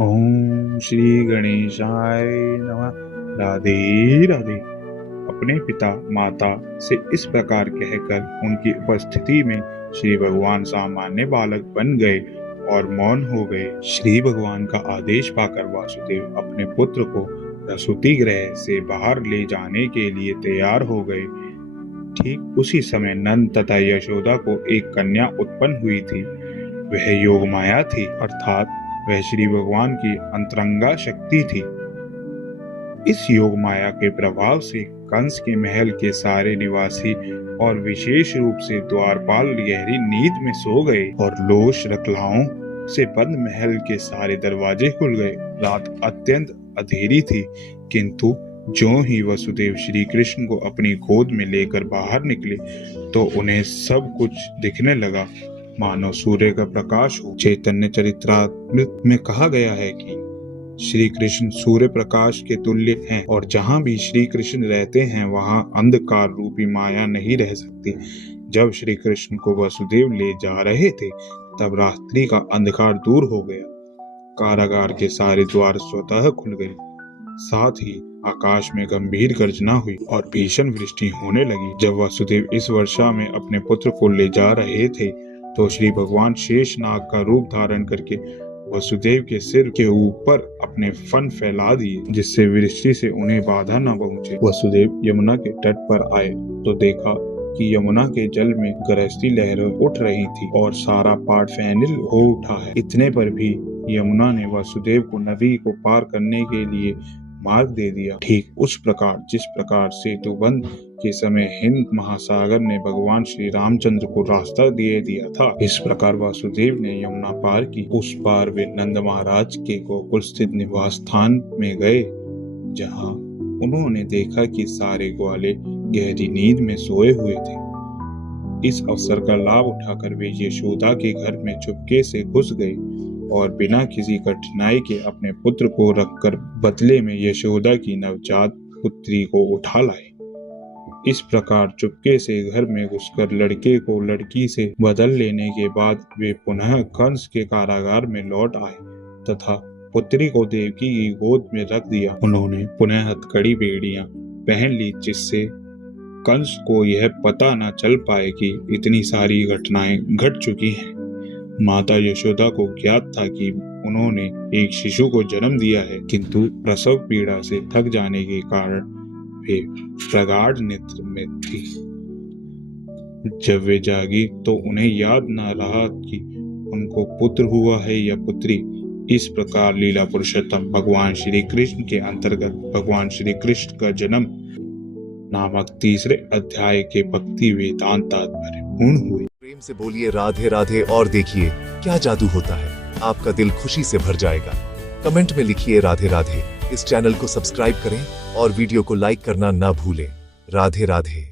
ओम श्री गणेशाय नमः। राधे राधे। अपने पिता माता से इस प्रकार कहकर उनकी उपस्थिति में श्री भगवान सामान्य बालक बन गए और मौन हो गए। श्री भगवान का आदेश पाकर वासुदेव अपने पुत्र को प्रसूति गृह से बाहर ले जाने के लिए तैयार हो गए। ठीक उसी समय नंद तथा यशोदा को एक कन्या उत्पन्न हुई थी। वह योगमाया थी, अर्थात वह श्री भगवान की अंतरंगा शक्ति थी। इस योग माया के प्रभाव से कंस के महल के सारे निवासी और विशेष रूप से द्वारपाल गहरी नींद में सो गए और लोश रखलाओं से बंद महल के सारे दरवाजे खुल गए। रात अत्यंत अंधेरी थी, किंतु जो ही वसुदेव श्री कृष्ण को अपनी गोद में लेकर बाहर निकले तो उन्हें सब कुछ दिखने लगा मानो सूर्य का प्रकाश हो। चैतन्य चरित्रामृत में कहा गया है कि श्री कृष्ण सूर्य प्रकाश के तुल्य हैं और जहाँ भी श्री कृष्ण रहते हैं वहाँ अंधकार रूपी माया नहीं रह सकती। जब श्री कृष्ण को वसुदेव ले जा रहे थे तब रात्रि का अंधकार दूर हो गया। कारागार के सारे द्वार स्वतः खुल गए। साथ ही आकाश में गंभीर गर्जना हुई और भीषण वृष्टि होने लगी। जब वसुदेव इस वर्षा में अपने पुत्र को ले जा रहे थे तो श्री भगवान शेषनाग का रूप धारण करके वसुदेव के सिर के ऊपर अपने फन फैला दिए, जिससे वृष्टि से उन्हें बाधा न पहुंचे। वसुदेव यमुना के तट पर आए तो देखा कि यमुना के जल में गरजती लहरें उठ रही थी और सारा पहाड़ फैनिल हो उठा है। इतने पर भी यमुना ने वसुदेव को नदी को पार करने के लिए मार्ग दे दिया। ठीक उस प्रकार जिस प्रकार सेतु बंध के समय हिंद महासागर ने भगवान श्री रामचंद्र को रास्ता दे दिया था, इस प्रकार वासुदेव ने यमुना पार की। उस पार वे नंद महाराज के गोकुल स्थित निवास स्थान में गए, जहाँ उन्होंने देखा कि सारे ग्वाले गहरी नींद में सोए हुए थे। इस अवसर का लाभ उठाकर वे यशोदा के घर में चुपके से घुस गए और बिना किसी कठिनाई के अपने पुत्र को रखकर बदले में यशोदा की नवजात पुत्री को उठा लाए। इस प्रकार चुपके से घर में घुसकर लड़के को लड़की से बदल लेने के बाद वे पुनः कंस के कारागार में लौट आए तथा पुत्री को देवकी की गोद में रख दिया। उन्होंने पुनः हथकड़ी बेड़ियां पहन ली, जिससे कंस को यह पता न चल पाए कि इतनी सारी घटनाएं घट चुकी हैं। माता यशोदा को ज्ञात था कि उन्होंने एक शिशु को जन्म दिया है, किंतु प्रसव पीड़ा से थक जाने के कारण वे प्रगाढ़ निद्रा में थी। जब वे जागी तो उन्हें याद न रहा कि उनको पुत्र हुआ है या पुत्री। इस प्रकार लीला पुरुषोत्तम भगवान श्री कृष्ण के अंतर्गत भगवान श्री कृष्ण का जन्म नामक तीसरे अध्याय के भक्ति वेदांत तात्पर्य पूर्ण हुए। प्रेम से बोलिए राधे राधे और देखिए क्या जादू होता है। आपका दिल खुशी से भर जाएगा। कमेंट में लिखिए राधे राधे। इस चैनल को सब्सक्राइब करें और वीडियो को लाइक करना ना भूलें। राधे राधे।